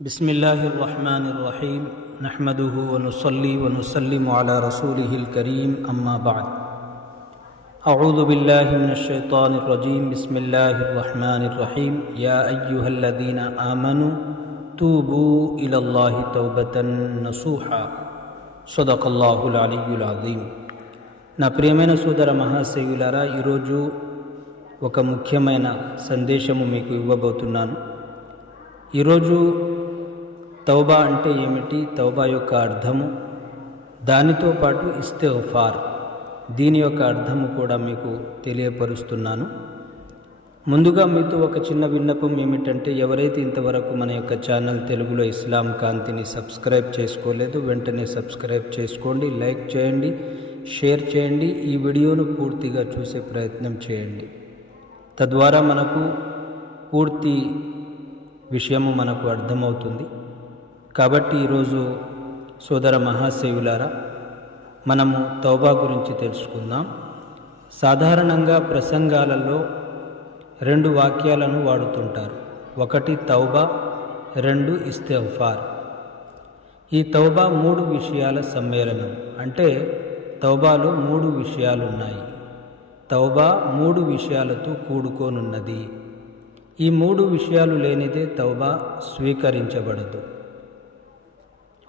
बिस्मिल्लाहिर रहमानिर रहीम नहमदुहु व नुसल्ली व नुसल्लिमु अला रसूलिहिल करीम अम्मा बाद अऊज़ु बिल्लाहि मिनश शैतानिर रजीम बिस्मिल्लाहिर रहमानिर रहीम या अय्युहल्लज़ीना आमनु तूबू इलल्लाहि तौबतन नसूहा सदक़ल्लाहुल अलियुल अज़ीम। నా ప్రియమైన సోదర మహాశయులారా, ఈరోజు ఒక ముఖ్యమైన సందేశము మీకు ఇవ్వబోతున్నాను. ఈరోజు తౌబా అంటే ఏమిటి, తౌబా యొక్క అర్థము, దానితో పాటు ఇస్తిగ్ఫార్, దీని యొక్క అర్థము కూడా మీకు తెలియపరుస్తున్నాను. ముందుగా మీతో ఒక చిన్న విన్నపం ఏమిటంటే, ఎవరైతే ఇంతవరకు మన యొక్క ఛానల్ తెలుగులో ఇస్లాం కాంతిని సబ్స్క్రైబ్ చేసుకోలేదు, వెంటనే సబ్స్క్రైబ్ చేసుకోండి, లైక్ చేయండి, షేర్ చేయండి, ఈ వీడియోను పూర్తిగా చూసే ప్రయత్నం చేయండి. తద్వారా మనకు పూర్తి విషయము మనకు అర్థమవుతుంది. కాబట్టి ఈరోజు సోదర మహాశయులారా, మనము తౌబా గురించి తెలుసుకుందాం. సాధారణంగా ప్రసంగాలలో రెండు వాక్యాలను వాడుతుంటారు. ఒకటి తౌబా, రెండు ఇస్తిగ్ఫార్. ఈ తౌబా మూడు విషయాల సమ్మేళనం. అంటే తౌబాలో మూడు విషయాలు ఉన్నాయి. తౌబా మూడు విషయాలతో కూడుకోనున్నది. ఈ మూడు విషయాలు లేనిదే తౌబా స్వీకరించబడదు.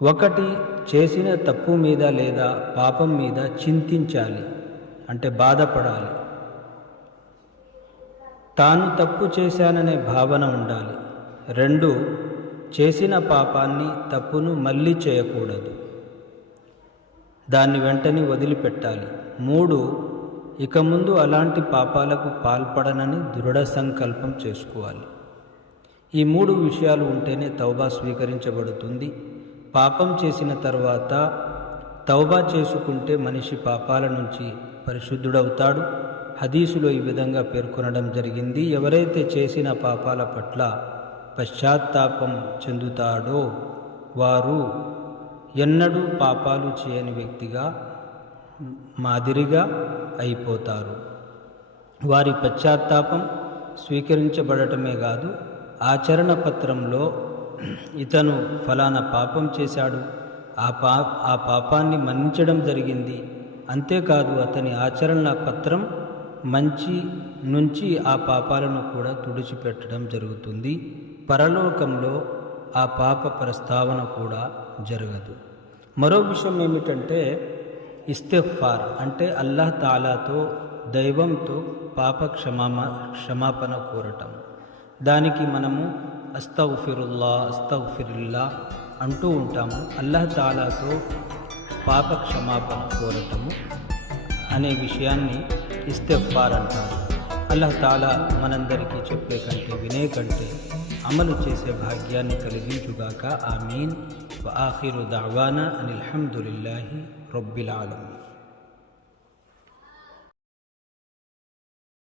ఒకటి, చేసిన తప్పు మీద లేదా పాపం మీద చింతించాలి, అంటే బాధపడాలి. తాను తప్పు చేశాననే భావన ఉండాలి. రెండు, చేసిన పాపాన్ని, తప్పును మళ్ళీ చేయకూడదు, దాన్ని వెంటనే వదిలిపెట్టాలి. మూడు, ఇక ముందు అలాంటి పాపాలకు పాల్పడనని దృఢ సంకల్పం చేసుకోవాలి. ఈ మూడు విషయాలు ఉంటేనే తౌబా స్వీకరించబడుతుంది. పాపం చేసిన తర్వాత తౌబా చేసుకుంటే మనిషి పాపాల నుంచి పరిశుద్ధుడవుతాడు. హదీసులో ఈ విధంగా పేర్కొనడం జరిగింది, ఎవరైతే చేసిన పాపాల పట్ల పశ్చాత్తాపం చెందుతాడో వారు ఎన్నడూ పాపాలు చేయని వ్యక్తిగా మాదిరిగా అయిపోతారు. వారి పశ్చాత్తాపం స్వీకరించబడటమే కాదు, ఆచరణ పత్రంలో ఇతను ఫలానా పాపం చేశాడు, ఆ పాపాన్ని మన్నించడం జరిగింది. అంతేకాదు, అతని ఆచరణ పత్రం మంచి నుంచి ఆ పాపాలను కూడా తుడిచిపెట్టడం జరుగుతుంది. పరలోకంలో ఆ పాప ప్రస్తావన కూడా జరగదు. మరో విషయం ఏమిటంటే, ఇస్తిగ్ఫార్ అంటే అల్లాహ్ తాలాతో, దైవంతో పాప క్షమాపణ కోరటం. దానికి మనము అస్తగ్ఫిరుల్లా అంటూ ఉంటాము. అల్లాహ్ తాలాతో పాప క్షమాపణ కోరటము అనే విషయాన్ని ఇస్తిగ్ఫార్ అంటారు. అల్లాహ్ తాలా మనందరికీ చెప్పే కంటే, వినే కంటే అమలు చేసే భాగ్యాన్ని కలిగించుగాక. ఆమీన్. వ ఆఖిరు దఅవానా అనిల్ హమ్దులిల్లాహి రబ్బిల్ ఆలమీన్.